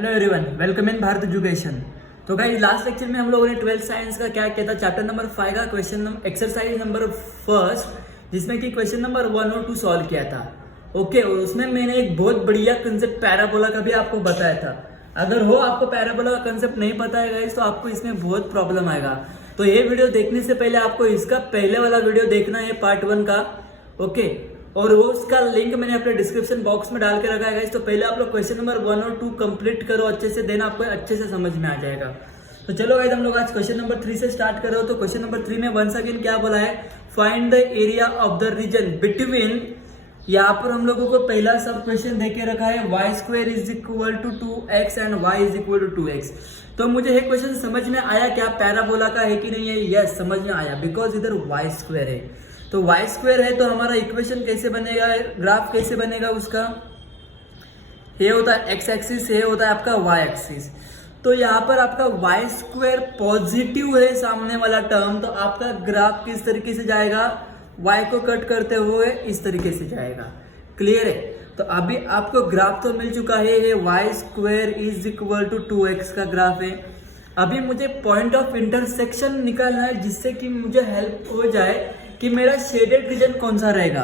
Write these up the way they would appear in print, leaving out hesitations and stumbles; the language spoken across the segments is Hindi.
Hello everyone, welcome in Bharat education. तो गाइस लास्ट लेक्चर में हम लोगों ने 12th साइंस का क्या किया था, चैप्टर नंबर 5 का क्वेश्चन एक्सरसाइज नंबर फर्स्ट, जिसमें कि क्वेश्चन नंबर 1 और 2 सॉल्व किया था। ओके, और उसमें मैंने एक बहुत बढ़िया कंसेप्ट पैराबोला का भी आपको बताया था। अगर हो आपको पैराबोला का कंसेप्ट नहीं पता है गाइस, तो आपको इसमें बहुत प्रॉब्लम आएगा। तो ये वीडियो देखने से पहले आपको इसका पहले वाला वीडियो देखना है, पार्ट 1 का। ओके, और वो उसका लिंक मैंने अपने डिस्क्रिप्शन बॉक्स में डाल के रखा है। तो पहले आप लोग क्वेश्चन नंबर 1 और 2 कंप्लीट करो अच्छे से, देना आपको अच्छे से समझ में आ जाएगा। तो चलो गाइस, हम लोग आज क्वेश्चन नंबर 3 से स्टार्ट करो। तो क्वेश्चन नंबर 3 में वंस अगेन क्या बोला है, find the area of the region between. यहाँ पर हम लोगों को पहला सब क्वेश्चन दे के रखा है y square is equal to 2x and y is equal to 2x। तो मुझे ये क्वेश्चन समझ में आया क्या, पैराबोला का है कि नहीं है? यस, समझ में आया, बिकॉज इधर y स्क्वायर है। तो y स्क्वायर है तो हमारा इक्वेशन कैसे बनेगा, ग्राफ कैसे बनेगा उसका? ये होता है x एक्सिस, ये होता है आपका y एक्सिस। तो यहाँ पर आपका y स्क्वायर पॉजिटिव है सामने वाला टर्म, तो आपका ग्राफ किस तरीके से जाएगा, y को कट करते हुए इस तरीके से जाएगा। क्लियर है? तो अभी आपको ग्राफ तो मिल चुका है, ये y square is equal to 2x का ग्राफ है। अभी मुझे पॉइंट ऑफ इंटरसेक्शन निकालना है, जिससे कि मुझे हेल्प हो जाए कि मेरा शेडेड रीजन कौन सा रहेगा।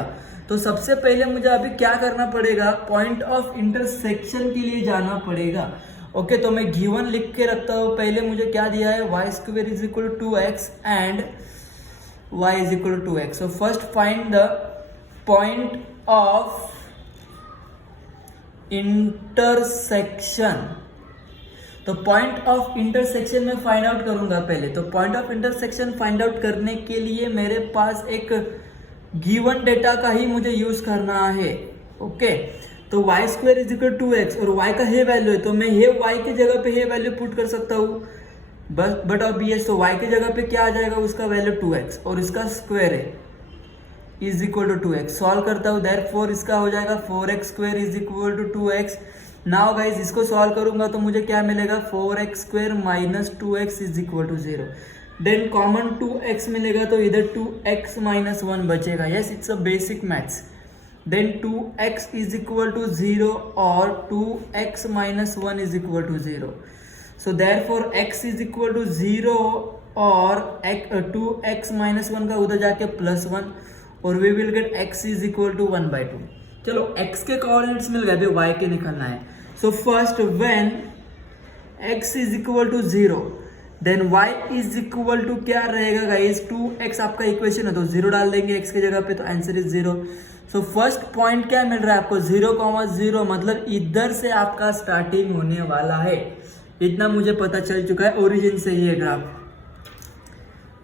तो सबसे पहले मुझे अभी क्या करना पड़ेगा, पॉइंट ऑफ इंटरसेक्शन के लिए जाना पड़ेगा। ओके, तो मैं गिवन लिख के रखता हूँ। पहले मुझे क्या दिया है, y square is equal to 2x and y is equal to 2x. So first find the point of intersection. तो पॉइंट ऑफ इंटरसेक्शन में फाइंड आउट करूंगा पहले। तो point of intersection find out करने के लिए मेरे पास एक गिवन डेटा का ही मुझे यूज करना है। ओके, तो y square is equal to 2x और y का ये वैल्यू है, तो मैं ये y की जगह पे ये वैल्यू पुट कर सकता हूँ। बट ऑब्वियस, तो y की जगह पे क्या आ जाएगा, उसका वैल्यू 2x और इसका स्क्वायर है is equal to 2x। Solve करता हूँ, देयरफॉर इसका हो जाएगा 4x square is equal to 2x। Now guys इसको सॉल्व करूंगा तो मुझे क्या मिलेगा, 4x square minus 2x is equal to 0। Then common 2x मिलेगा, तो इधर 2x माइनस 1 बचेगा। Yes, it's a basic maths. Then 2x is equal to 0 और 2x minus 1 is equal to 0। So therefore x is equal to 0 और 2x minus 1 का उधर जाके प्लस 1 और we will get x is equal to 1/2। चलो x के कोऑर्डिनेट्स मिल गए, अभी y के निकालना है। So first when x is equal to 0 then y is equal to क्या रहेगा गाइस, 2x आपका इक्वेशन है तो 0 डाल देंगे x की जगह पे, तो answer is 0। So first point क्या मिल रहा है आपको, 0,0, मतलब इधर से आपका स्टार्टिंग होने वाला है। इतना मुझे पता चल चुका है, ओरिजिन से ही है graph.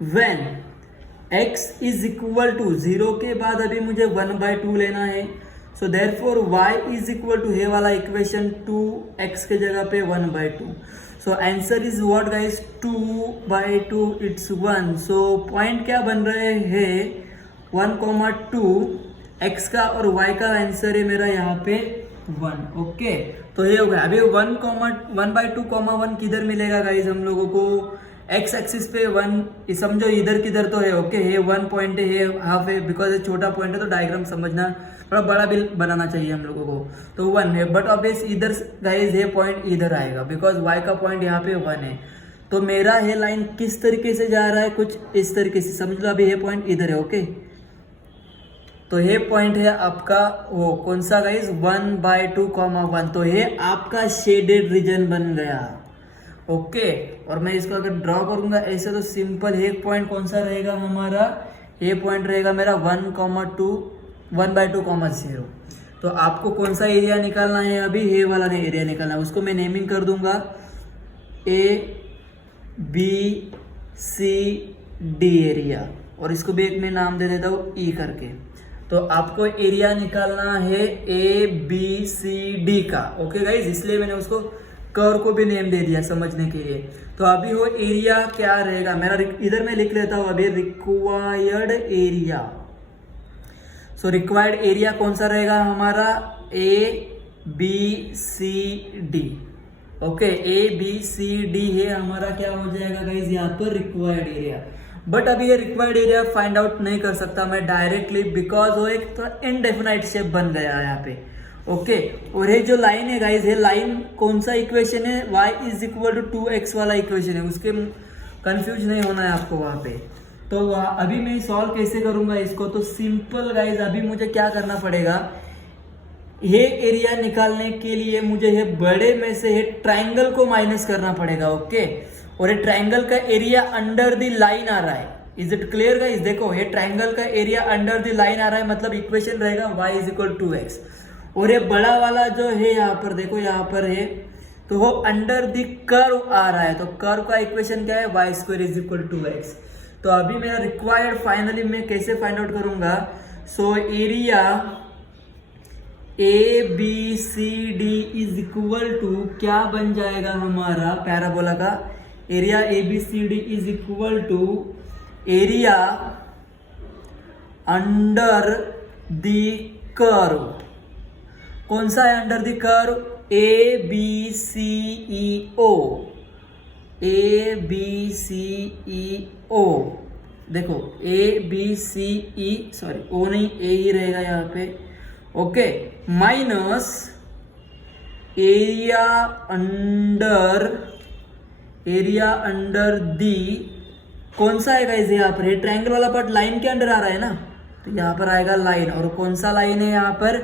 When x is equal to 0 के बाद अभी मुझे 1/2 लेना है। So therefore y is equal to ये वाला इक्वेशन 2x के जगह पे 1/2। So answer is what guys, 2/2 it's 1। So point क्या बन रहे हैं, 1,2 x का और y का आंसर है मेरा यहाँ पे 1। ओके, तो ये हो गया। अभी 1/2,1 किधर मिलेगा गाइज हम लोगों को, x एक्सिस पे 1 समझो इधर किधर तो है। ओके, ये 1 पॉइंट है, ये हाफ है, बिकॉज ये छोटा पॉइंट है तो डायग्राम समझना थोड़ा बड़ा भी बनाना चाहिए हम लोगों को। तो 1 है, बट ऑब्वियस इधर गाइज ये पॉइंट इधर आएगा, बिकॉज y का पॉइंट यहाँ पे 1 है। तो मेरा ये लाइन किस तरीके से जा रहा है, कुछ इस तरीके से समझ लो। अभी ये पॉइंट इधर है। ओके, तो ये पॉइंट है आपका वो कौन सा गाइज, 1/2,1। तो ये आपका शेडेड रीजन बन गया। ओके, और मैं इसको अगर ड्रॉ करूंगा ऐसे तो सिंपल, एक पॉइंट कौन सा रहेगा हमारा, ये पॉइंट रहेगा मेरा 1/2,0। तो आपको कौन सा एरिया निकालना है, अभी ये वाला एरिया निकालना है। उसको मैं नेमिंग कर दूंगा ABCD एरिया, और इसको भी एक मैं नाम दे देता हूँ E करके। तो आपको एरिया निकालना है ABCD का। ओके गाइज, इसलिए मैंने उसको कर्व को भी नेम दे दिया समझने के लिए। तो अभी वो एरिया क्या रहेगा मेरा, इधर मैं लिख लेता हूँ अभी, required area. So required area कौन सा रहेगा हमारा, ABCD। ओके, ABCD है हमारा, क्या हो जाएगा गाइज यहाँ पर रिक्वायर्ड एरिया। बट अभी ये रिक्वायर्ड एरिया फाइंड आउट नहीं कर सकता मैं डायरेक्टली, बिकॉज वो एक तो इनडेफिनाइट शेप बन गया है यहाँ पे। ओके। और ये जो लाइन है गाइज, ये लाइन कौन सा इक्वेशन है, y is equal to 2x वाला इक्वेशन है, उसके कंफ्यूज नहीं होना है आपको वहां पे। तो अभी मैं सॉल्व कैसे करूंगा इसको, तो सिंपल गाइज, अभी मुझे क्या करना पड़ेगा, ये एरिया निकालने के लिए मुझे ये बड़े में से ये ट्राइंगल को माइनस करना पड़ेगा। ओके। और ये ट्राइंगल का एरिया अंडर द लाइन आ रहा है, इज इट क्लियर गाइज। देखो ये ट्राइंगल का एरिया अंडर द लाइन आ रहा है, मतलब इक्वेशन रहेगा y is equal to 2x। और ये बड़ा वाला जो है यहाँ पर देखो, यहाँ पर है तो वो अंडर द कर्व आ रहा है, तो कर्व का इक्वेशन क्या है, y square is equal to x। तो अभी मेरा रिक्वायर्ड फाइनली मैं कैसे फाइंड आउट करूंगा, so area ABCD is equal to क्या बन जाएगा हमारा पैराबोला का, area ABCD is equal to area under the curve. कौन सा है under the curve, ABCEO, ABCEO। देखो ABCE, सॉरी ओ नहीं, ए ही रहेगा यहाँ पे। Okay, minus area under the, कौन सा आएगा इसे यहाँ पर, ये ट्रायंगल वाला पार्ट लाइन के अंडर आ रहा है ना, तो यहाँ पर आएगा लाइन। और कौन सा लाइन है यहाँ पर,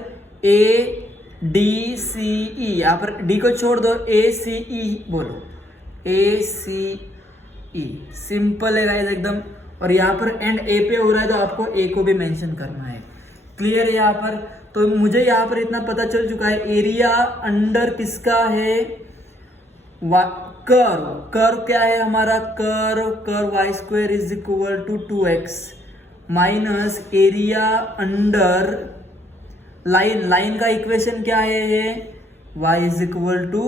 ADCE, यहाँ पर डी को छोड़ दो, ACE बोलो, ACE। सिंपल है गाइस एकदम। और यहाँ पर एंड ए पे हो रहा है तो आपको ए को भी मेंशन करना है। क्लियर है यहाँ पर। तो मुझे यहाँ पर इतना पता चल चुका है, एरिया अंडर किसका है, कर्व। कर्व क्या है हमारा, curve y square is equal to 2x minus area under line का इक्वेशन क्या है ये, y is equal to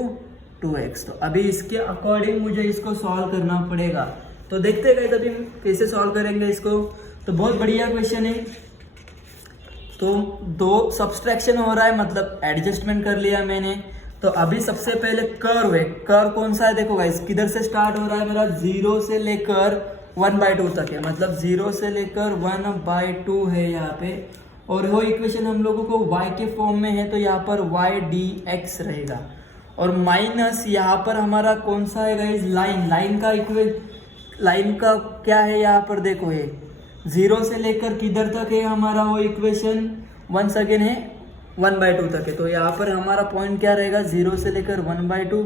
2x। तो अभी इसके अकॉर्डिंग मुझे इसको सॉल्व करना पड़ेगा। तो देखते हैं अभी कैसे सॉल्व करेंगे इसको। तो बहुत बढ़िया क्वेश्चन है। तो दो सब्सट्रैक्शन हो रहा है, मतलब एडजस्टमेंट कर लिया मैंने। तो अभी सबसे पहले कर्व है, कर्व कौन सा है, देखो गाइस किधर से स्टार्ट हो रहा है मेरा, 0 से लेकर 1/2 तक है, मतलब 0 से लेकर 1/2 है यहाँ पे। और वो इक्वेशन हम लोगों को y के फॉर्म में है, तो यहाँ पर y dx रहेगा। और माइनस यहाँ पर हमारा कौन सा है गाइस, लाइन का क्या है यहाँ पर, देखो ये 0 से लेकर किधर तक है हमारा वो इक्वेशन, वंस अगेन है 1/2 तक है। तो यहाँ पर हमारा पॉइंट क्या रहेगा, 0 से लेकर 1/2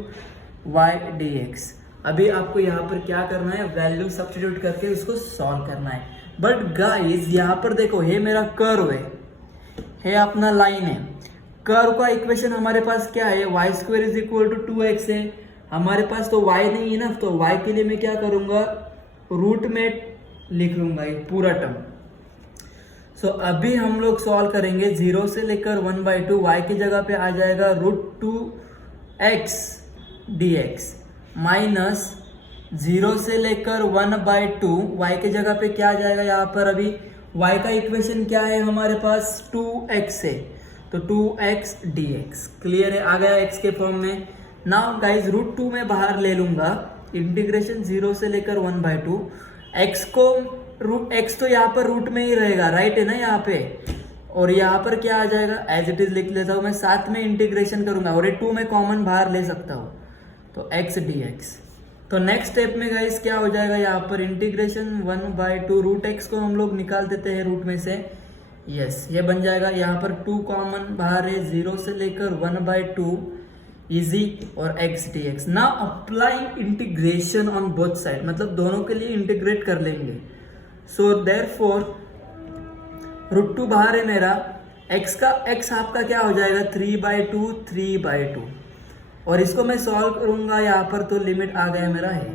y dx। अभी आपको यहाँ पर क्या करना है, वैल्यू सब्स्टिट्यूट करके उसको सॉल्व करना है। बट गाइस यहाँ पर देखो, ये मेरा कर्व है अपना लाइन है। कर्व का इक्वेशन हमारे पास क्या है, y square is equal to 2x है हमारे पास, तो y नहीं है ना, तो y के लिए मैं क्या करूंगा, रूट में लिख लूंगा ये पूरा टर्म। सो अभी हम लोग सॉल्व करेंगे, 0 से लेकर 1/2, y की जगह पे आ जाएगा √2x dx माइनस 0 से लेकर 1/2, y की जगह पे क्या आ जाएगा यहाँ पर, अभी y का इक्वेशन क्या है हमारे पास, 2x है, तो 2x dx। क्लियर है, आ गया x के फॉर्म में। नाउ गाइज √2 में बाहर ले लूंगा, इंटीग्रेशन 0 से लेकर 1/2, x तो यहाँ पर रूट में ही रहेगा, राइट है ना यहाँ पे। और यहाँ पर क्या आ जाएगा, एज इट इज लिख लेता हूँ मैं, साथ में इंटीग्रेशन करूंगा और ये 2 में कॉमन बाहर ले सकता हूँ, तो x dx। तो नेक्स्ट स्टेप में गाइस क्या हो जाएगा, यहाँ पर इंटीग्रेशन 1/2, √x को हम लोग निकाल देते हैं रूट में से, यस ये बन जाएगा। यहाँ पर 2 कॉमन बाहर है, 0 से लेकर 1/2 इजी, और x dx। Now applying integration on both side, मतलब दोनों के लिए इंटीग्रेट कर लेंगे। सो देयरफॉर √2 बाहर है मेरा, x आपका क्या हो जाएगा, 3/2 और इसको मैं सॉल्व करूंगा यहाँ पर, तो लिमिट आ गया मेरा है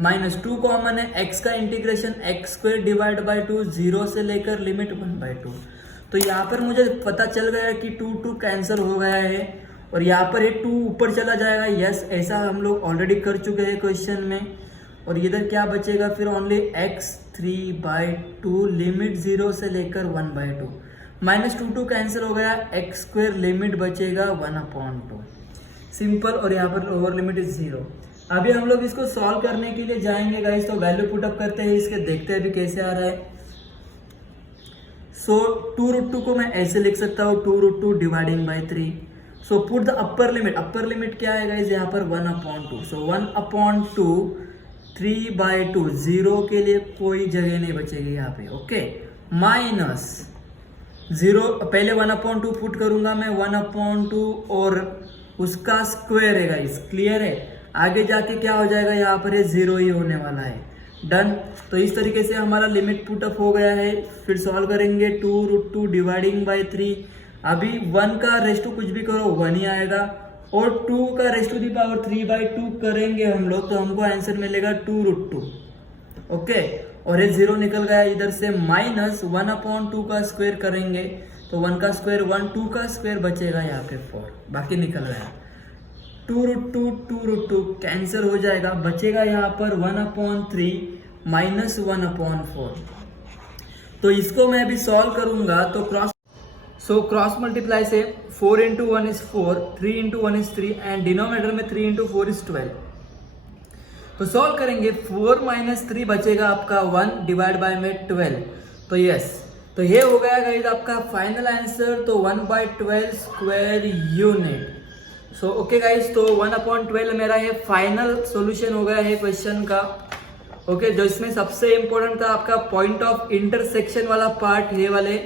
-2 कॉमन है, x का इंटीग्रेशन x² डिवाइड बाई 2, 0 से लेकर लिमिट 1/2। तो यहाँ पर मुझे पता चल गया कि 2 कैंसिल हो गया है, और यहाँ पर ये 2 ऊपर चला जाएगा, यस ऐसा हम लोग ऑलरेडी कर चुके हैं क्वेश्चन में। और इधर क्या बचेगा फिर, ओनली x 3/2 लिमिट 0 से लेकर 1/2, -2 कैंसिल हो गया, x² लिमिट बचेगा 1/2, सिंपल। और यहाँ पर लोअर लिमिट इज 0। अभी हम लोग इसको सॉल्व करने के लिए जाएंगे गाइस, तो वैल्यू पुटअप करते हैं इसके, देखते हैं अभी कैसे आ रहा है। सो 2√2 को मैं ऐसे लिख सकता हूँ 2√2 dividing by 3. So put the upper limit क्या है गाइज यहाँ पर 1/2. सो 1/2 3/2 0 के लिए कोई जगह नहीं बचेगी यहाँ पे. ओके, माइनस 0 पहले 1/2 पुट करूंगा मैं 1/2 और उसका स्क्वायर है गाइस. क्लियर है. आगे जाके क्या हो जाएगा यहाँ पर, ये 0 ही होने वाला है. डन. तो इस तरीके से हमारा लिमिट पुटअप हो गया है. फिर सॉल्व करेंगे 2√2 डिवाइडिंग बाई 3. अभी 1 का रेस टू कुछ भी करो 1 ही आएगा और 2 का रेस टू दी पावर 3/2 करेंगे हम लोग तो हमको आंसर मिलेगा 2√2. ओके, और ये 0 निकल गया इधर से. माइनस 1/2 का स्क्वायर करेंगे तो 1 का स्क्वायर 1, 2 का स्क्वायर बचेगा यहाँ पे 4, बाकी निकल गया. 2√2 कैंसिल हो जाएगा, बचेगा यहाँ पर 1/3 माइनस 1/4. तो इसको मैं अभी सॉल्व करूंगा तो क्रॉस मल्टीप्लाई से 4 into 1 is 4, 3 into 1 is 3 and denominator में 3 into 4 is 12. तो सॉल्व करेंगे 4 minus 3 बचेगा आपका 1 डिवाइड बाय में 12. तो यस, तो ये हो गया गाइस आपका फाइनल आंसर. तो 1/12 square unit. So okay guys, तो 1/12 मेरा ये फाइनल सॉल्यूशन हो गया है क्वेश्चन का. ओके, जो इसमें सबसे इंपॉर्टेंट था आपका पॉइंट ऑफ इंटरसेक्शन वाला पार्ट, ये वाले.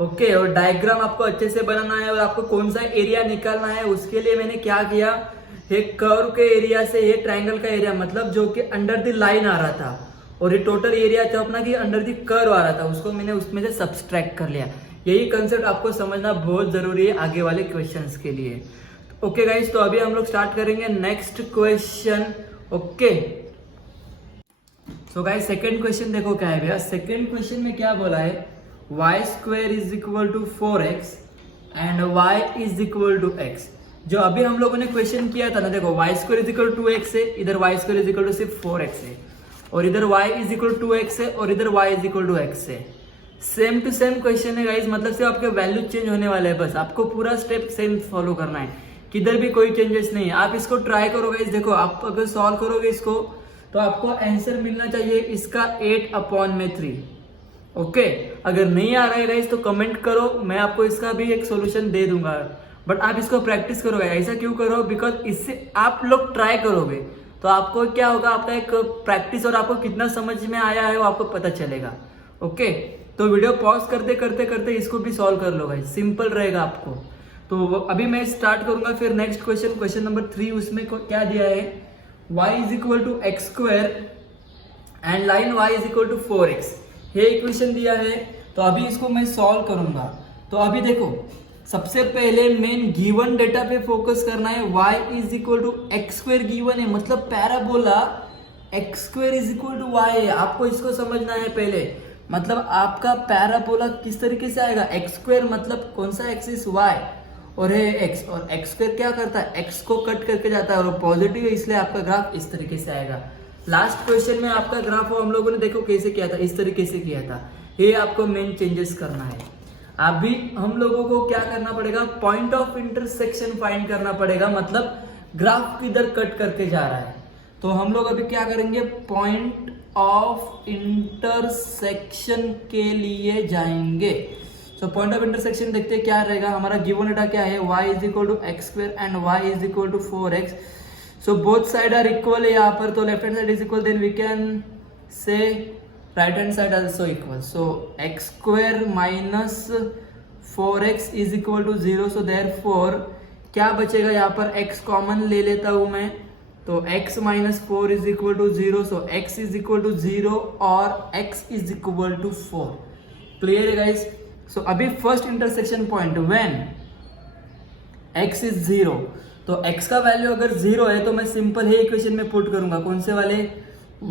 ओके, और डायग्राम आपको अच्छे से बनाना है और आपको कौन सा एरिया निकालना है उसके लिए मैंने क्या किया, एक कर्व के एरिया से ये ट्रायंगल का एरिया, मतलब जो कि अंडर द लाइन आ रहा था, और ये टोटल एरिया था अपना कि अंडर द कर्व आ रहा था, उसको मैंने उसमें से सब्सट्रैक्ट कर लिया. यही कंसेप्ट आपको समझना बहुत जरूरी है आगे वाले क्वेश्चंस के लिए. ओके गाइस, तो अभी हम लोग स्टार्ट करेंगे next question. Okay, so guys second question देखो क्या है भैया. सेकंड क्वेश्चन में क्या बोला है, y² is equal to 4x and y is equal to x. जो अभी हम लोगों ने क्वेश्चन किया था ना, देखो y² is equal to 2x है, इधर y² इज इक्वल टू सिर्फ 4x है, और इधर y is equal to 2x है, और इधर y is equal to x है. सेम टू सेम क्वेश्चन है गाइस, मतलब सिर्फ आपके वैल्यू चेंज होने वाले हैं. बस आपको पूरा स्टेप सेम फॉलो करना है, किधर भी कोई चेंजेस नहीं है. आप इसको ट्राई करो गाइस. देखो आप अगर सॉल्व करोगे इसको तो आपको आंसर मिलना चाहिए इसका 8/3. ओके, अगर नहीं आ रहा है गाइस तो कमेंट करो, मैं आपको इसका भी एक सॉल्यूशन दे दूंगा. बट आप इसको प्रैक्टिस करोगे. ऐसा क्यों करो, बिकॉज इससे आप लोग ट्राई करोगे तो आपको क्या होगा, आपका एक प्रैक्टिस और आपको कितना समझ में आया है वो आपको पता चलेगा. ओके, तो वीडियो पॉज करते करते करते इसको भी सॉल्व कर लो गाइस, सिंपल रहेगा आपको. तो अभी मैं स्टार्ट करूंगा फिर नेक्स्ट क्वेश्चन नंबर 3. उसमें क्या दिया है, y is equal to x² and line y is equal to 4x. ये इक्वेशन दिया है, तो अभी इसको मैं सॉल्व करूंगा. तो अभी देखो, सबसे पहले मेन गिवन डेटा पे फोकस करना है. y is equal to x² given है, मतलब parabola x² is equal to y है. आपको इसको समझना है पहले, मतलब आपका पैराबोला किस तरीके से आएगा, x² मतलब कौन सा एक्सिस, y, और है x, और x² क्या करता है, x को कट करके जाता है और पॉजिटिव है, इसलिए आपका ग्राफ इस तरीके से आएगा. लास्ट क्वेश्चन में आपका ग्राफ हम लोगों ने देखो कैसे किया था, इस तरीके से किया था. ये आपको मेन चेंजेस करना है. अभी हम लोगों को क्या करना पड़ेगा, पॉइंट ऑफ इंटरसेक्शन फाइंड करना पड़ेगा, मतलब ग्राफ किधर कट करके जा रहा है. तो हम लोग अभी क्या करेंगे, पॉइंट ऑफ इंटरसेक्शन के लिए जाएंगे. सो पॉइंट ऑफ इंटरसेक्शन देखते हैं क्या रहेगा. हमारा गिवन डेटा क्या है, y is equal to x² and y is equal to 4x. So both side are equal है यहाँ पर, तो left hand side is equal, then we can say right hand side also equal. So x² minus 4x is equal to 0. So therefore क्या बचेगा यहाँ पर, x कॉमन ले लेता हूं मैं, तो x minus 4 is equal to 0. So x is equal to 0 और x is equal to 4. Clear है गाइस. सो अभी first intersection point when x is 0, तो x का वैल्यू अगर 0 है तो मैं सिंपल ही इक्वेशन में पुट करूंगा, कौन से वाले,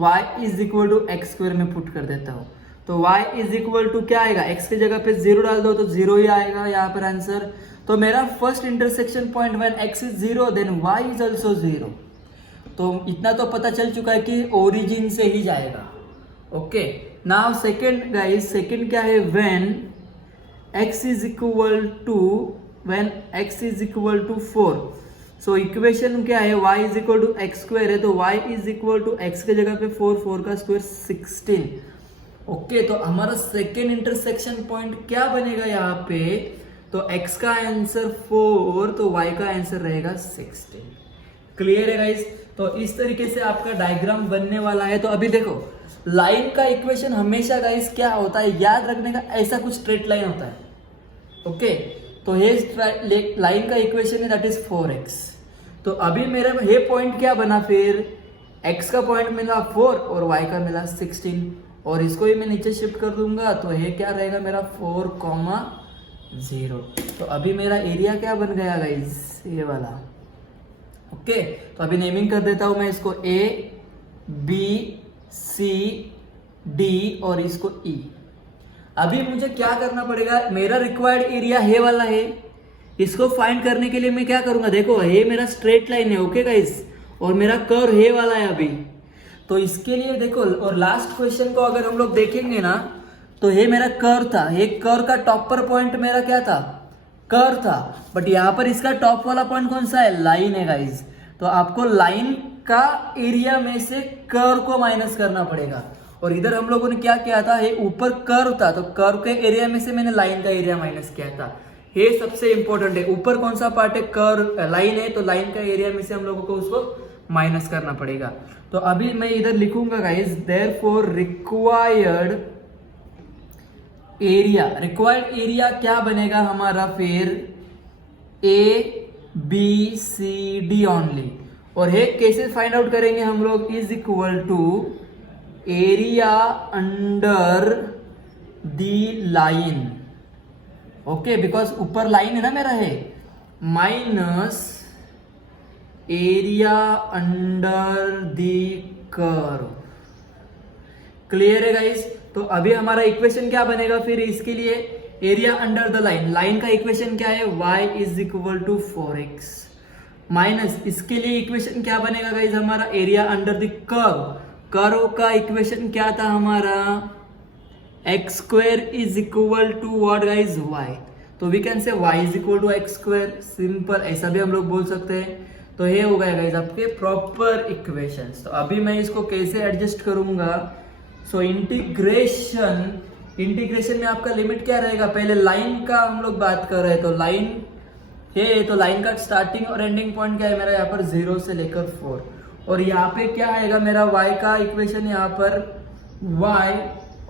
y is equal to x² में पुट कर देता हूं. तो y इज इक्वल टू क्या आएगा, x की जगह पे 0 डाल दो तो 0 ही आएगा यहाँ पर आंसर. तो मेरा first intersection point when x is 0 then y is also 0. तो इतना तो पता चल चुका है कि ओरिजिन से ही जाएगा. Okay, now second guys, second क्या है, when x is equal to 4. So equation क्या है, y is equal to x² है, तो y is equal to x के जगह पे 4 का स्क्वायर 16. ओके, तो हमारा सेकेंड इंटरसेक्शन पॉइंट क्या बनेगा यहाँ पे? तो x का आंसर 4, तो y का आंसर रहेगा 16। क्लियर है गाइस? तो इस तरीके से आपका डायग्राम बनने वाला है। तो अभी देखो, लाइन का इक्वेशन हमेशा गाइस क्या होता है, याद रखने का, ऐसा कुछ स्ट्रेट लाइन होता है। ओके, तो ये लाइन का इक्वेशन है, दैट इज 4x। तो अभी मेरे ये पॉइंट क्या बना फिर? x का पॉइंट मिला 4 और y का मिला 16, और इसको ही मैं नीचे शिफ्ट कर दूंगा, तो ये क्या रहेगा मेरा 4,0। तो अभी मेरा एरिया क्या बन गया गाइस? ये वाला। ओके, तो अभी नेमिंग कर देता हूं मैं इसको A, B, C, D और इसको E। अभी मुझे क्या करना पड़ेगा? मेरा रिक्वायर्ड एरिया ये वाला है, इसको फाइंड करने के लिए मैं क्या करूंगा? देखो, ये मेरा स्ट्रेट लाइन है, ओके गाइस, और मेरा कर्व ये वाला है अभी। तो इसके लिए देखो, और लास्ट क्वेश्चन को अगर हम लोग देखेंगे ना, तो ये मेरा कर्व था, ये कर्व का टॉपर पॉइंट मेरा क्या था? कर्व था। बट यहाँ पर इसका टॉप वाला पॉइंट कौन सा है? लाइन है गाइज। तो आपको लाइन का एरिया में से कर्व को माइनस करना पड़ेगा। और इधर हम लोगों ने क्या किया था? ये ऊपर कर्व था, तो कर्व के एरिया में से मैंने लाइन का एरिया माइनस किया था। ये सबसे इंपॉर्टेंट है। ऊपर कौन सा पार्ट है? कर्व, लाइन है, तो लाइन का एरिया में से हम लोगों को उसको माइनस करना पड़ेगा। तो अभी मैं इधर लिखूंगा गाइज, देयरफॉर रिक्वायर्ड एरिया क्या बनेगा हमारा फिर? ABCD only. और ये कैसे फाइंड आउट करेंगे हम लोग? Is equal to area under the line. Okay, because ऊपर लाइन है ना मेरा, है minus area under the curve. Clear है गाइस? तो अभी हमारा इक्वेशन क्या बनेगा फिर इसके लिए? Area under the line. Line का इक्वेशन क्या है? y is equal to 4x minus, इसके लिए इक्वेशन क्या बनेगा गाइस हमारा? Area under the curve. Curve का इक्वेशन क्या था हमारा? x square is equal to what guys? y। तो we can say y is equal to x square, simple, ऐसा भी हम लोग बोल सकते हैं। तो ये हो गया गाइस आपके प्रॉपर इक्वेशंस। तो अभी मैं इसको कैसे एडजस्ट करूंगा? सो इंटीग्रेशन में आपका लिमिट क्या रहेगा? पहले लाइन का हम लोग बात कर रहे हैं, तो लाइन है, तो लाइन का स्टार्टिंग और एंडिंग पॉइंट क्या है मेरा? यहाँ पर 0 से लेकर 4। और यहाँ पे क्या आएगा मेरा? y का इक्वेशन, यहाँ पर y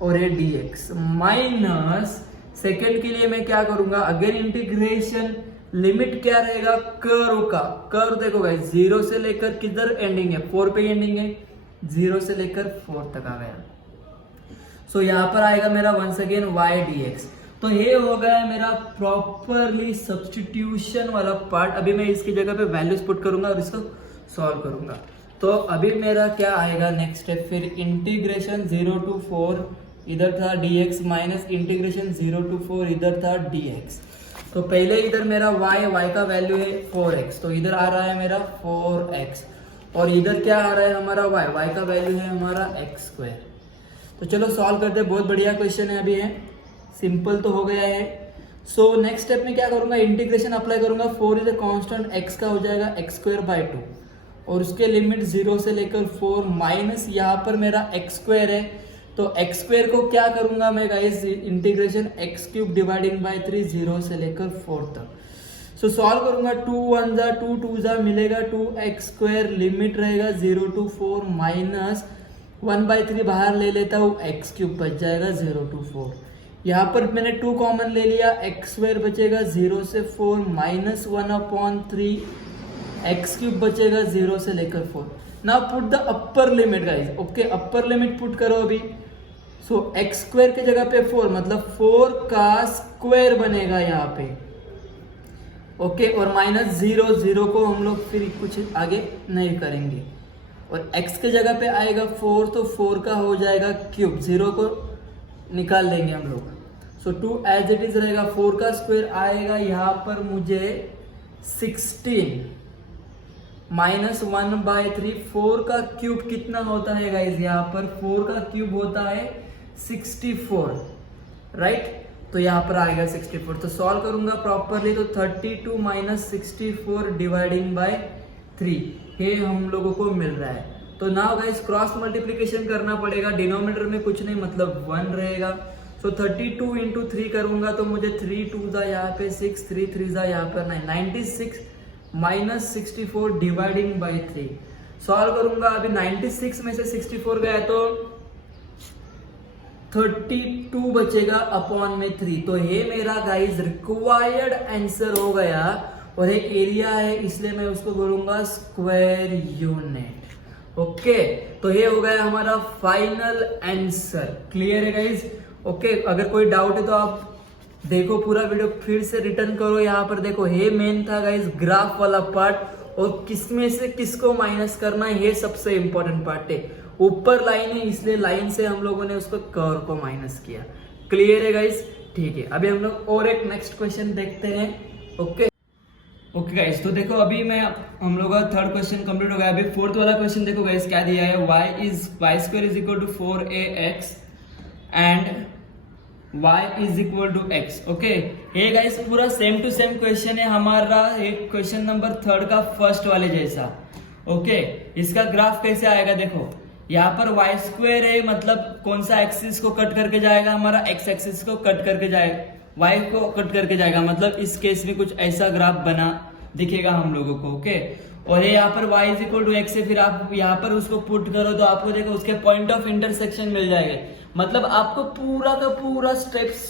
और ये dx माइनस, सेकेंड के लिए मैं क्या करूंगा? अगेन इंटीग्रेशन, लिमिट क्या रहेगा? कर्व का। कर्व देखो गाइस, 0 से लेकर किधर एंडिंग है? 4 पे एंडिंग है, 0 से लेकर 4 तक आ गया। सो यहाँ पर आएगा मेरा वंस अगेन y dx। तो ये हो गया मेरा प्रॉपरली सब्स्टिट्यूशन वाला पार्ट। अभी मैं इसकी जगह पे वैल्यूज पुट करूंगा और इसको सॉल्व करूंगा। तो अभी मेरा क्या आएगा नेक्स्ट स्टेप फिर? इंटीग्रेशन 0 to 4 इधर था dx माइनस इंटीग्रेशन 0 to 4 इधर था dx। तो पहले इधर मेरा y का वैल्यू है 4x, तो इधर आ रहा है मेरा 4x, और इधर क्या आ रहा है हमारा y का वैल्यू है हमारा x स्क्वायर। तो चलो सॉल्व करते हैं, बहुत बढ़िया क्वेश्चन है अभी है, सिंपल तो हो गया है। सो नेक्स्ट स्टेप में क्या करूंगा? इंटीग्रेशन अप्लाई करूंगा। 4 इज अ कांस्टेंट, x का हो जाएगा x स्क्वायर बाय 2, और उसके लिमिट 0 से लेकर 4 माइनस यहाँ पर मेरा x स्क्वायर है, तो x स्क्वायर को क्या करूंगा मैं guys? Integration x cube dividing by 3, 0 से लेकर 4 तक। सो सॉल्व करूंगा, 2 1 जा 2 2 जा मिलेगा 2x स्क्वायर, लिमिट रहेगा 0 to 4 माइनस 1/3 बाहर ले लेता हूँ, x क्यूब बच जाएगा 0 to 4। यहाँ पर मैंने 2 कॉमन ले लिया, x स्क्वायर बचेगा 0 से 4 माइनस 1/3, x क्यूब बचेगा 0 से लेकर 4। Now put the upper limit guys. Okay, upper limit put करो अभी। सो x स्क्वायर के जगह पे 4, मतलब 4 का स्क्वायर बनेगा यहाँ पे। ओके, और माइनस 0 को हम लोग फिर कुछ आगे नहीं करेंगे, और x के जगह पे आएगा 4, तो 4 का हो जाएगा क्यूब, 0 को निकाल देंगे हम लोग। सो 2 एज इट इज रहेगा, 4 का स्क्वायर आएगा यहाँ पर मुझे 16 माइनस 1/3, 4 का क्यूब कितना होता है गाइज? यहाँ पर 4 का क्यूब होता है 64, राइट? तो यहाँ पर आएगा 64। तो सॉल्व करूंगा प्रॉपरली, तो 32 माइनस 64 डिवाइडिंग बाय 3, ये हम लोगों को मिल रहा है। तो नाउ गाइस क्रॉस मल्टीप्लीकेशन करना पड़ेगा, डिनोमिनेटर में कुछ नहीं मतलब 1 रहेगा। सो 32 इंटू 3 करूंगा तो मुझे 3 2 जा यहाँ पे 6, 3 3 जा यहाँ पर 9, 96 माइनस 64 डिवाइडिंग बाई 3। सॉल्व करूंगा, अभी 96 में से 64 गया तो 32 बचेगा अपॉन में 3। तो ये मेरा गाइस रिक्वायर्ड आंसर हो गया, और ये एरिया है इसलिए मैं उसको बोलूंगा स्क्वायर यूनिट। ओके, तो ये हो गया हमारा फाइनल आंसर। क्लियर है गाइस? ओके, अगर कोई डाउट है तो आप देखो पूरा वीडियो, फिर से रिटर्न करो। यहाँ पर देखो ये मेन था गाइस ग्राफ वाला पार्ट, और किसमें से किसको माइनस करना है ये सबसे इंपॉर्टेंट पार्ट है। ऊपर लाइन है इसलिए लाइन से हम लोगों ने उसको कर्व को माइनस किया। क्लियर है गाइस? ठीक है, अभी हम लोग और एक नेक्स्ट क्वेश्चन देखते हैं। ओके गाइस, तो देखो अभी हम लोग का थर्ड क्वेश्चन कंप्लीट हो गया। अभी फोर्थ वाला क्वेश्चन देखो गाइस क्या दिया है, y square is equal to 4ax and y is equal to x। Okay, ये गाइस पूरा सेम टू सेम क्वेश्चन है हमारा एक क्वेश्चन नंबर 3 का फर्स्ट वाले जैसा। ओके, इसका ग्राफ कैसे आएगा देखो, यहाँ पर y स्क्वायर है मतलब कौन सा एक्सिस को कट करके जाएगा, हमारा x एक्सिस को कट करके जाएगा, y को कट करके जाएगा, मतलब इस केस में कुछ ऐसा ग्राफ बना दिखेगा हम लोगों को। ओके, और ये यहाँ पर y is equal to x है, फिर आप यहाँ पर उसको पुट करो तो आपको देखो उसके पॉइंट ऑफ इंटरसेक्शन मिल जाएगा। मतलब आपको पूरा का पूरा steps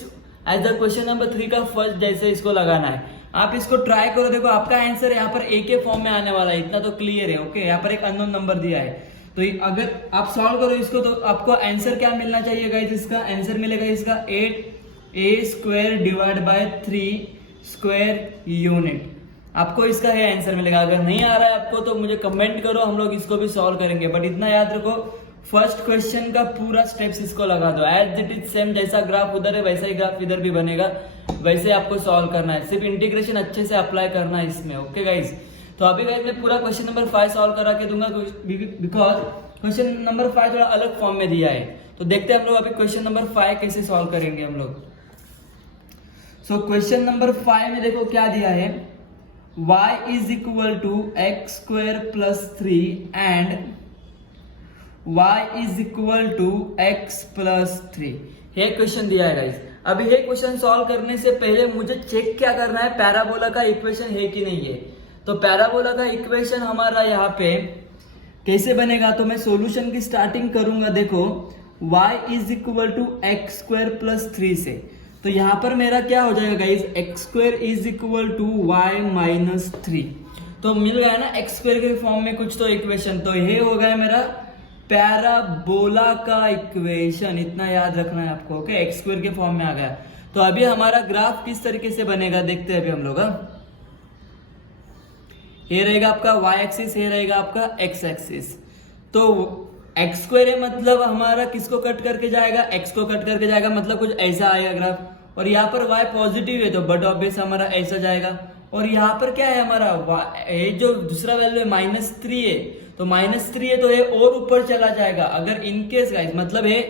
as a question number 3 का फर्स्ट जैसे इसको लगाना है। आप इसको ट्राई करो, देखो आपका आंसर यहाँ पर a के फॉर्म में आने वाला है, इतना तो क्लियर है। ओके, यहाँ पर एक अननोन नंबर दिया है, तो अगर आप सॉल्व करो इसको तो आपको आंसर क्या मिलना चाहिए गाइस, इसका आंसर मिलेगा इसका 8a square divide by 3 square unit. आपको इसका है आंसर मिलेगा। अगर नहीं आ रहा है आपको तो मुझे कमेंट करो, हम लोग इसको भी सॉल्व करेंगे। बट इतना याद रखो, फर्स्ट क्वेश्चन का पूरा स्टेप्स इसको लगा दो, एज इट इज सेम जैसा ग्राफ उधर है वैसा ही ग्राफ इधर भी बनेगा, वैसे आपको सॉल्व करना है। सिर्फ इंटीग्रेशन अच्छे से अप्लाई करना है इसमें। ओके गाइस, तो अभी गाइस मैं पूरा क्वेश्चन नंबर 5 सॉल्व करा के दूंगा, बिकॉज क्वेश्चन नंबर 5 थोड़ा अलग फॉर्म में दिया है। तो देखते हैं हम लोग अभी क्वेश्चन नंबर 5 कैसे सॉल्व करेंगे हम लोग। सो क्वेश्चन नंबर 5 में देखो क्या दिया है, y is equal to x square plus 3 and y is equal to x plus 3। ये क्वेश्चन दिया है गाइस। अभी ये क्वेश्चन सॉल्व करने से पहले मुझे चेक क्या करना है, पैराबोला का इक्वेशन है कि नहीं है। तो पैराबोला का इक्वेशन हमारा यहाँ पे कैसे बनेगा, तो मैं सॉल्यूशन की स्टार्टिंग करूंगा। देखो y is equal to x square plus 3 से, तो यहाँ पर मेरा क्या हो जाएगा गाइस, x square is equal to y minus 3। तो मिल गया ना एक्स स्क्वायर के फॉर्म में कुछ तो इक्वेशन, तो ये हो गया मेरा पैराबोला का इक्वेशन। इतना याद रखना है आपको। ओके, एक्स स्क्वायर के फॉर्म में आ गया। तो अभी हमारा ग्राफ किस तरीके से बनेगा देखते हैं अभी हम लोग। ये रहेगा आपका y एक्सिस, ये रहेगा आपका x एक्सिस। तो एक्स स्क्वायर है मतलब हमारा किसको कट करके जाएगा, x को कट करके जाएगा, मतलब कुछ ऐसा आएगा ग्राफ। और यहाँ पर y पॉजिटिव है तो बट ऑब्वियस हमारा ऐसा जाएगा। और यहाँ पर क्या है हमारा ये जो दूसरा वैल्यू है -3 है, तो -3 है तो ये और ऊपर चला जाएगा। अगर इनकेस गाइस मतलब है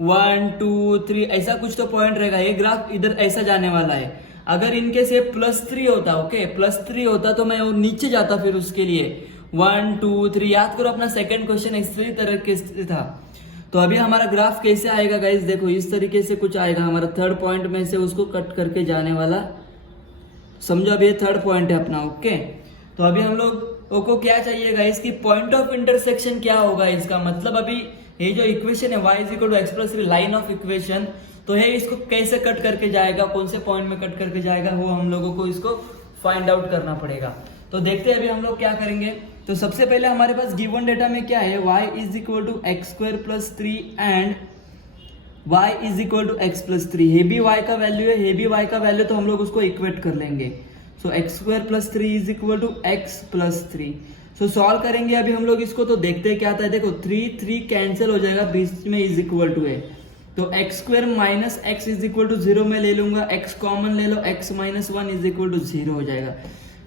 1 2 3 ऐसा कुछ तो पॉइंट रहेगा, ये ग्राफ इधर ऐसा जाने वाला है। अगर इनकेस ये +3 होता, ओके +3 होता तो मैं नीचे जाता, फिर उसके लिए 1 2 3 याद करो अपना सेकंड क्वेश्चन इसी तरीके से था। तो अभी हमारा ग्राफ कैसे आएगा गाइस, देखो इस तरीके से कुछ आएगा। हमारा थर्ड पॉइंट में से उसको कट करके जाने वाला, समझो अभी ये थर्ड पॉइंट है अपना। ओके, तो अभी हम लोग को क्या चाहिए गाइस कि पॉइंट ऑफ इंटरसेक्शन क्या होगा इसका, मतलब अभी ये जो इक्वेशन है y equal to x plus 3 line of equation, तो है इसको कैसे कट करके जाएगा, कौन से पॉइंट में कट करके जाएगा, वो हम लोगों को इसको फाइंड आउट करना पड़ेगा। तो देखते हैं अभी हम लोग क्या करेंगे। तो सबसे पहले हमारे पास गिवन डेटा में क्या है, y is equal to x square plus 3 and y is equal to x plus 3। ये भी y का वैल्यू है, ये भी y का वैल्यू, तो हम लोग उसको इक्वेट कर लेंगे। So X square plus 3 is equal to x plus 3। So solve करेंगे अभी हम लोग इसको, तो देखते हैं क्या आता है। देखो 3 कैंसिल हो जाएगा, बीच में इज इक्वल टू है, तो x square minus x is equal to 0 में ले लूंगा, x कॉमन ले लो, x minus 1 is equal to 0 हो जाएगा।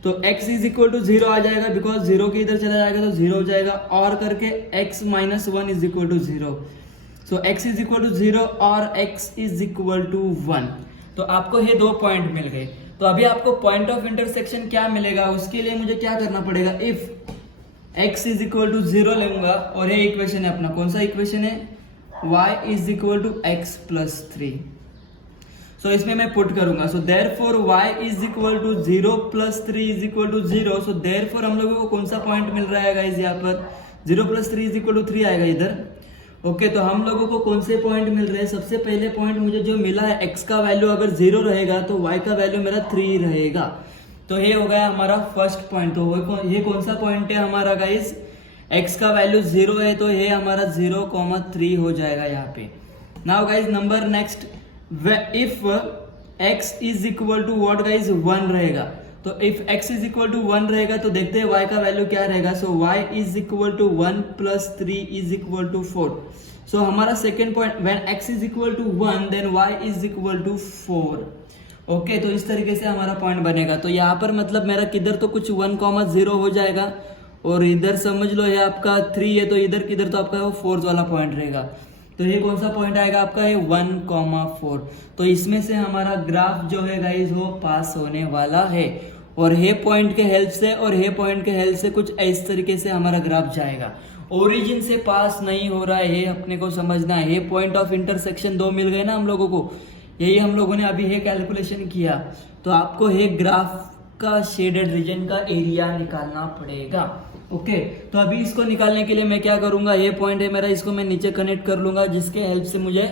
तो x इज इक्वल टू 0 आ जाएगा, बिकॉज 0 के इधर चला जाएगा तो 0 हो जाएगा, और करके x minus 1 is equal to 0। So x is equal to 0 और x इज इक्वल टू 1। तो आपको ये 2 पॉइंट मिल गए। तो अभी आपको पॉइंट ऑफ इंटरसेक्शन क्या मिलेगा, उसके लिए मुझे क्या करना पड़ेगा, if x is equal to 0 लूंगा और ये इक्वेशन है अपना, कौन सा इक्वेशन है, y is equal to x plus 3। So इसमें मैं पुट करूंगा, so therefore y is equal to 0 plus 3 is equal to 0। So therefore हम लोगों को कौन सा पॉइंट मिल रहा है गाइस, यहाँ पर 0 प्लस 3 इज इक्वल टू 3 आएगा इधर। ओके, तो हम लोगों को कौन से पॉइंट मिल रहे हैं, सबसे पहले पॉइंट मुझे जो मिला है x का वैल्यू अगर 0 रहेगा तो y का वैल्यू मेरा 3 रहेगा। तो ये हो गया हमारा फर्स्ट पॉइंट। तो ये कौन सा पॉइंट है हमारा गाइस, x का वैल्यू 0 है तो ये हमारा 0,3 हो जाएगा यहाँ पे। Now guys number next, if x is equal to what guys, 1 रहेगा। तो if x is equal to 1 रहेगा तो देखते हैं y का वैल्यू क्या रहेगा। So y is equal to 1 plus 3 is equal to 4। So हमारा second point, when x is equal to 1 then y is equal to 4। Okay, तो इस तरीके से हमारा पॉइंट बनेगा। तो यहाँ पर मतलब मेरा किधर तो कुछ 1,0 हो जाएगा और इधर समझ लो ये आपका 3 है तो इधर किधर तो आपका वो 4 वाला पॉइंट रहेगा। तो ये कौन सा पॉइंट आएगा आपका, ये 1,4। तो इसमें से हमारा ग्राफ जो है गाइस वो पास होने वाला है और ये पॉइंट के हेल्प से और ये पॉइंट के हेल्प से कुछ इस तरीके से हमारा ग्राफ जाएगा। ओरिजिन से पास नहीं हो रहा है, ये अपने को समझना है। ये पॉइंट ऑफ इंटरसेक्शन 2 मिल गए ना हम लोगों को, यही हम लोगों ने अभी ये कैलकुलेशन किया। तो आपको ये ग्राफ का शेडेड रीजन का एरिया निकालना पड़ेगा। ओके, तो अभी इसको निकालने के लिए मैं क्या करूंगा, ये पॉइंट है मेरा, इसको मैं नीचे कनेक्ट कर लूंगा जिसके हेल्प से मुझे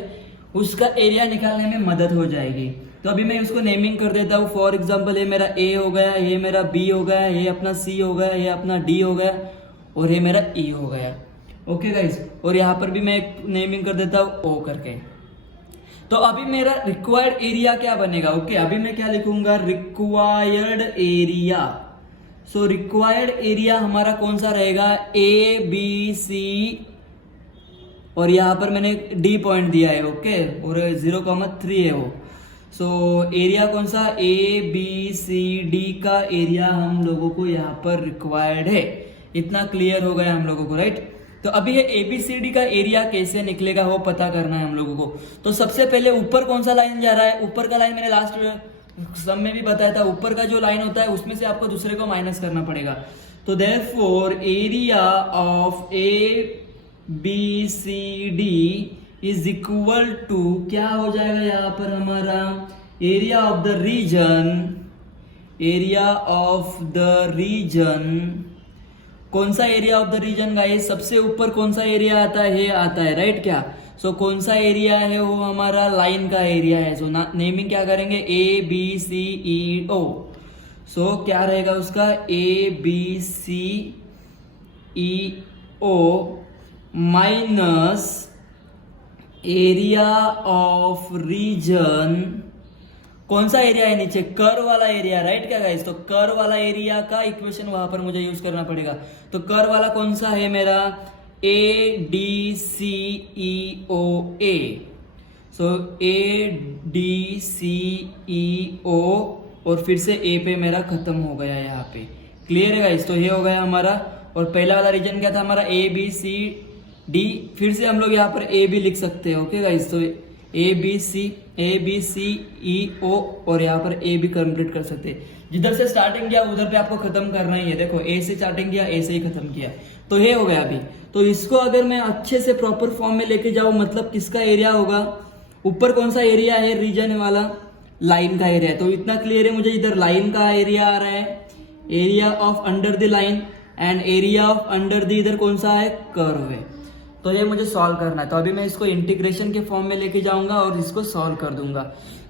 उसका एरिया निकालने में मदद हो जाएगी। तो अभी मैं उसको नेमिंग कर देता हूँ। फॉर एग्जांपल ये मेरा A हो गया, ये मेरा B हो गया, ये अपना C हो गया, ये अपना D हो गया और ये मेरा E हो गया। ओके गाइज, और यहाँ पर भी मैं एक नेमिंग कर देता हूँ O करके। तो अभी मेरा रिक्वायर्ड एरिया क्या बनेगा। ओके, अभी मैं क्या लिखूंगा, required area. So required area हमारा कौन सा रहेगा, ABC और यहाँ पर मैंने D पॉइंट दिया है। ओके, और 0,3 है वो। सो एरिया कौन सा, ABCD का एरिया हम लोगों को यहाँ पर रिक्वायर्ड है। इतना क्लियर हो गया हम लोगों को, राइट। तो अभी ये ABCD का एरिया कैसे निकलेगा वो पता करना है हम लोगों को। तो सबसे पहले ऊपर कौन सा लाइन जा रहा है, ऊपर का लाइन मैंने लास्ट सब में भी बताया था, ऊपर का जो लाइन होता है उसमें से आपको दूसरे को माइनस करना पड़ेगा। तो therefore area of ABCD is equal to क्या हो जाएगा यहाँ पर हमारा, एरिया ऑफ द रीजन। कौन सा area of the region guys, सबसे ऊपर कौन सा एरिया आता है, ये आता है, राइट क्या। सो कौन सा एरिया है वो हमारा लाइन का एरिया है। सो नेमिंग क्या करेंगे, ABCEO। सो क्या रहेगा उसका, ABCEO minus area of region. कौन सा एरिया है नीचे, कर्व वाला एरिया, राइट क्या गाइस। तो कर्व वाला एरिया का इक्वेशन वहां पर मुझे यूज करना पड़ेगा। तो कर्व वाला कौन सा है मेरा, ADCEOA। सो ADCEO और फिर से A पे मेरा खत्म हो गया यहाँ पे। क्लियर है गाइस। तो ये हो गया हमारा, और पहला वाला रीजन क्या था हमारा, ABCD। फिर से हम लोग यहाँ पर A भी लिख सकते हैं। ओके गाइस, तो ABCEO और यहाँ पर A भी कंप्लीट कर सकते हैं। जिधर से स्टार्टिंग किया उधर पे आपको खत्म करना ही है। देखो A से स्टार्टिंग किया, A से ही खत्म किया, तो ये हो गया अभी। तो इसको अगर मैं अच्छे से प्रॉपर फॉर्म में लेके जाऊं, मतलब किसका एरिया होगा, ऊपर कौन सा एरिया है, रीजन वाला, लाइन का एरिया है। तो इतना क्लियर है मुझे, इधर लाइन का एरिया आ रहा है, area of under the line, and area of under the इधर कौन सा है, कर्व है। तो ये मुझे सॉल्व करना है। तो अभी मैं इसको इंटीग्रेशन के फॉर्म में लेके जाऊंगा और इसको सॉल्व कर दूंगा।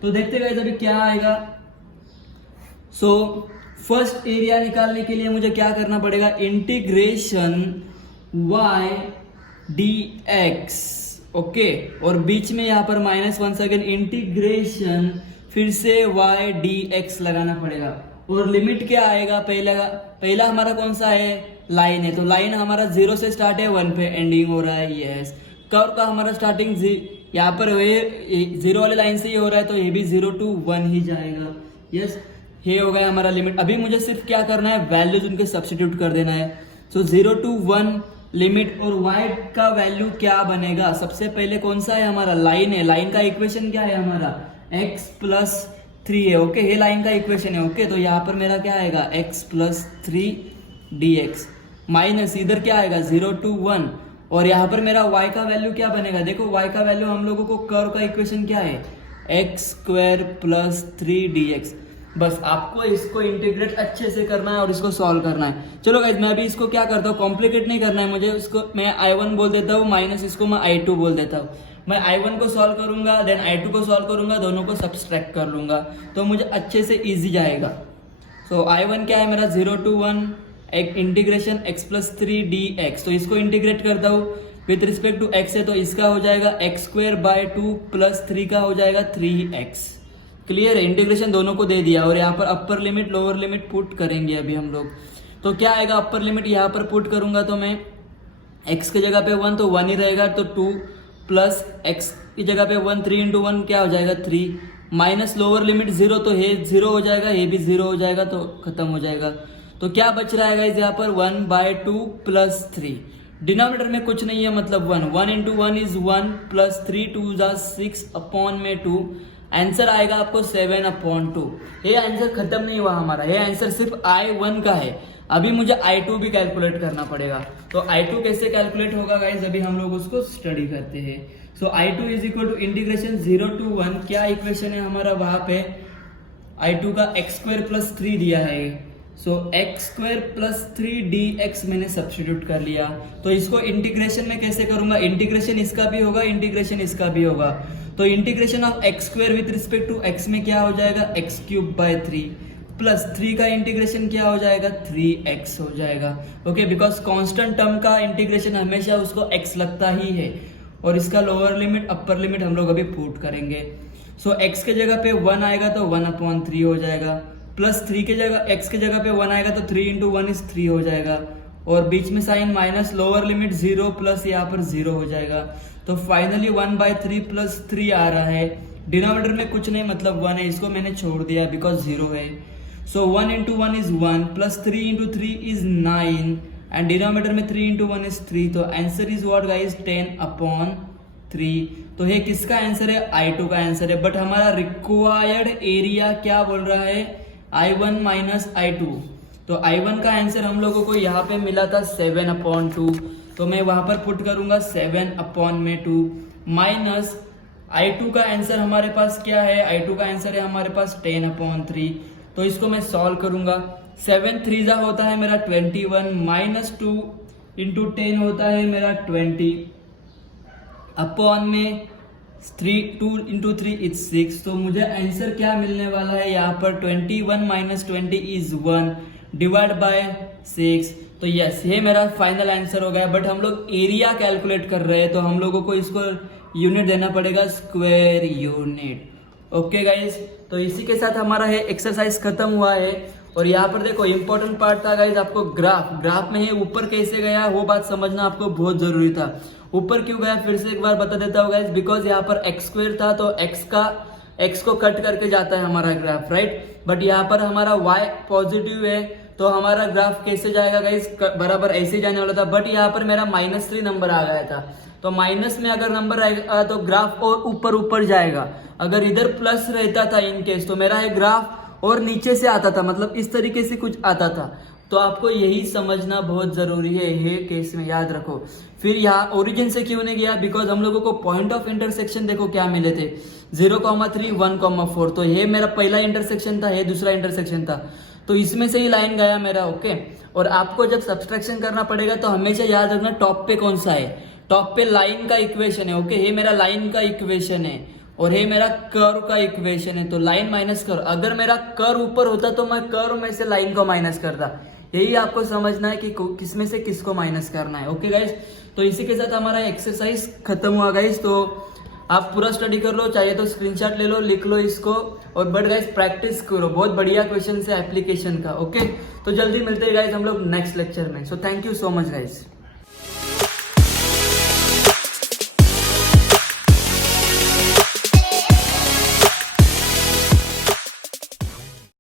तो देखते गाइस अभी क्या आएगा। सो फर्स्ट एरिया निकालने के लिए मुझे क्या करना पड़ेगा, इंटीग्रेशन y dx। ओके, और बीच में यहाँ पर -1 सेकेंड, इंटीग्रेशन फिर से y dx लगाना पड़ेगा। और लिमिट क्या आएगा, पहला हमारा कौन सा है, लाइन है। तो लाइन हमारा 0 से स्टार्ट है, 1 पे एंडिंग हो रहा है। यस, कर्व का हमारा स्टार्टिंग यहाँ पर 0 वाले लाइन से ही हो रहा है, तो ये भी 0 to 1 ही जाएगा। यस, ये हो गया हमारा लिमिट। अभी मुझे सिर्फ क्या करना है, वैल्यूज उनके सब्स्टिट्यूट कर देना है। सो 0 to 1 लिमिट, और y का वैल्यू क्या बनेगा, सबसे पहले कौन सा है हमारा, लाइन है। लाइन का इक्वेशन क्या है हमारा, x + 3 है। ओके, ये लाइन का इक्वेशन है। ओके, तो यहाँ पर मेरा क्या आएगा, x + 3 dx। माइनस इधर क्या आएगा 0 to 1, और यहाँ पर मेरा y का वैल्यू क्या बनेगा, देखो y का वैल्यू हम लोगों को कर्व का इक्वेशन क्या है, x² + 3dx। बस आपको इसको इंटीग्रेट अच्छे से करना है और इसको सॉल्व करना है। चलो गाइस मैं अभी इसको क्या करता हूँ, कॉम्प्लिकेट नहीं करना है मुझे, इसको मैं I1 बोल देता हूँ माइनस इसको मैं I2 बोल देता हूँ। मैं I1 को सॉल्व करूंगा, देन I2 को सॉल्व करूंगा, दोनों को सब्सट्रैक्ट कर लूंगा तो मुझे अच्छे से इजी जाएगा। सो I1 क्या है मेरा 0 to 1 एक इंटीग्रेशन x + 3dx, तो इसको इंटीग्रेट करता हूँ विथ रिस्पेक्ट टू x है, तो इसका हो जाएगा x² / 2 + 3 का हो जाएगा 3x। क्लियर है, इंटीग्रेशन दोनों को दे दिया, और यहाँ पर upper limit lower limit put करेंगे अभी हम लोग। तो क्या आएगा, अपर लिमिट यहाँ पर पुट करूंगा तो मैं x की जगह पे 1 तो 1 ही रहेगा, तो 2 प्लस x की जगह पे 1, 3 × 1 क्या हो जाएगा 3, माइनस लोअर लिमिट 0 तो ये 0 हो जाएगा, ये भी 0 हो जाएगा, तो खत्म हो जाएगा। तो क्या बच रहा है यहाँ पर 1/2 + 3, डिनोमिनेटर में कुछ नहीं है मतलब 1 × 1 इज 1 + 3 2 6/2, आंसर आएगा आपको 7/2। ये आंसर खत्म नहीं हुआ हमारा, ये आंसर सिर्फ I1 का है। अभी मुझे I2 भी कैलकुलेट करना पड़ेगा, तो I2 कैसे कैलकुलेट होगा गाइज, अभी हम लोग उसको स्टडी करते हैं। सो I2 = इंटीग्रेशन 0 to 1, क्या इक्वेशन है हमारा वहां पे, I2 का x² + 3 दिया है, सो x² + 3dx मैंने सब्स्टिट्यूट कर लिया। तो इसको इंटीग्रेशन में कैसे करूंगा, इंटीग्रेशन इसका भी होगा, इंटीग्रेशन इसका भी होगा, तो integration of x² with respect to x में क्या हो जाएगा x³ / 3 प्लस 3 का इंटीग्रेशन क्या हो जाएगा 3x हो जाएगा। ओके, बिकॉज कांस्टेंट टर्म का इंटीग्रेशन हमेशा उसको x लगता ही है, और इसका लोअर लिमिट अपर लिमिट हम लोग अभी पुट करेंगे। सो x के जगह पे 1 आएगा तो 1/3 हो जाएगा, प्लस 3 के जगह x के जगह पे 1 आएगा तो 3 × 1 = 3 हो जाएगा, और बीच में sine minus, lower limit 0 plus यहाँ पर 0 हो जाएगा। तो फाइनली 1/3 + 3 आ रहा है, डिनोमिनेटर में कुछ नहीं मतलब 1 है, इसको मैंने छोड़ दिया बिकॉज 0 है। So 1 × 1 is 1 plus 3 × 3 is 9 and denominator में 3 × 1 is 3, तो आंसर इज व्हाट गाइस 10/3। तो ये किसका आंसर है, I2 का आंसर है, बट हमारा रिक्वायर्ड एरिया क्या बोल रहा है I1 - I2। तो I1 का आंसर हम लोगों को यहाँ पे मिला था 7/2, तो मैं वहां पर पुट करूंगा 7/2 माइनस I2 का आंसर हमारे पास क्या है, I2 का आंसर है हमारे पास 10/3। तो इसको मैं सॉल्व करूंगा, 7 3 होता है मेरा 21 माइनस 2 × 10 होता है मेरा 20 अपॉन में 2 × 3 is 6। तो मुझे आंसर क्या मिलने वाला है यहाँ पर 21 - 20 is 1 डिवाइड बाय 6। तो यस, ये मेरा फाइनल आंसर हो गया, बट हम लोग एरिया कैलकुलेट कर रहे हैं तो हम लोगों को इसको यूनिट देना पड़ेगा, स्क्वायर यूनिट। ओके गाइज, तो इसी के साथ हमारा है एक्सरसाइज खत्म हुआ है। और यहाँ पर देखो इंपॉर्टेंट पार्ट था गाइज, आपको ग्राफ में ये ऊपर कैसे गया वो बात समझना आपको बहुत जरूरी था। ऊपर क्यों गया फिर से एक बार बता देता हूँ गाइज, बिकॉज यहाँ पर x² था तो x को कट करके जाता है हमारा ग्राफ, राइट, बट यहाँ पर हमारा y पॉजिटिव है तो हमारा ग्राफ कैसे जाएगा गाइज, बराबर ऐसे जाने वाला था, बट यहाँ पर मेरा -3 नंबर आ गया था, तो माइनस में अगर नंबर आएगा तो ग्राफ और ऊपर जाएगा। अगर इधर प्लस रहता था इन केस तो मेरा ये ग्राफ और नीचे से आता था, मतलब इस तरीके से कुछ आता था। तो आपको यही समझना बहुत जरूरी है, ये केस में याद रखो। फिर यहाँ ओरिजिन से क्यों नहीं गया, बिकॉज हम लोगों को पॉइंट ऑफ इंटरसेक्शन देखो क्या मिले थे 0,3 1,4, तो ये मेरा पहला इंटरसेक्शन था, ये दूसरा इंटरसेक्शन था, तो इसमें से ही लाइन गया मेरा। ओके, और आपको जब सब्सट्रैक्शन करना पड़ेगा तो हमेशा याद रखना टॉप पे कौन सा है, टॉप पे लाइन का इक्वेशन है। ओके, ये मेरा लाइन का इक्वेशन है और ये मेरा कर्व का इक्वेशन है, तो लाइन माइनस कर्व, अगर मेरा कर्व ऊपर होता तो मैं कर्व में से लाइन को माइनस करता। यही आपको समझना है कि किसमें से किसको माइनस करना है। ओके गाइज, तो इसी के साथ हमारा एक्सरसाइज खत्म हुआ गाइज। तो आप पूरा स्टडी कर लो, चाहिए तो स्क्रीनशॉट ले लो, लिख लो इसको, और बट गाइज प्रैक्टिस करो, बहुत बढ़िया क्वेश्चन है एप्लीकेशन का। ओके, तो जल्दी मिलते हैं गाइज हम लोग नेक्स्ट लेक्चर में। So thank you so much guys.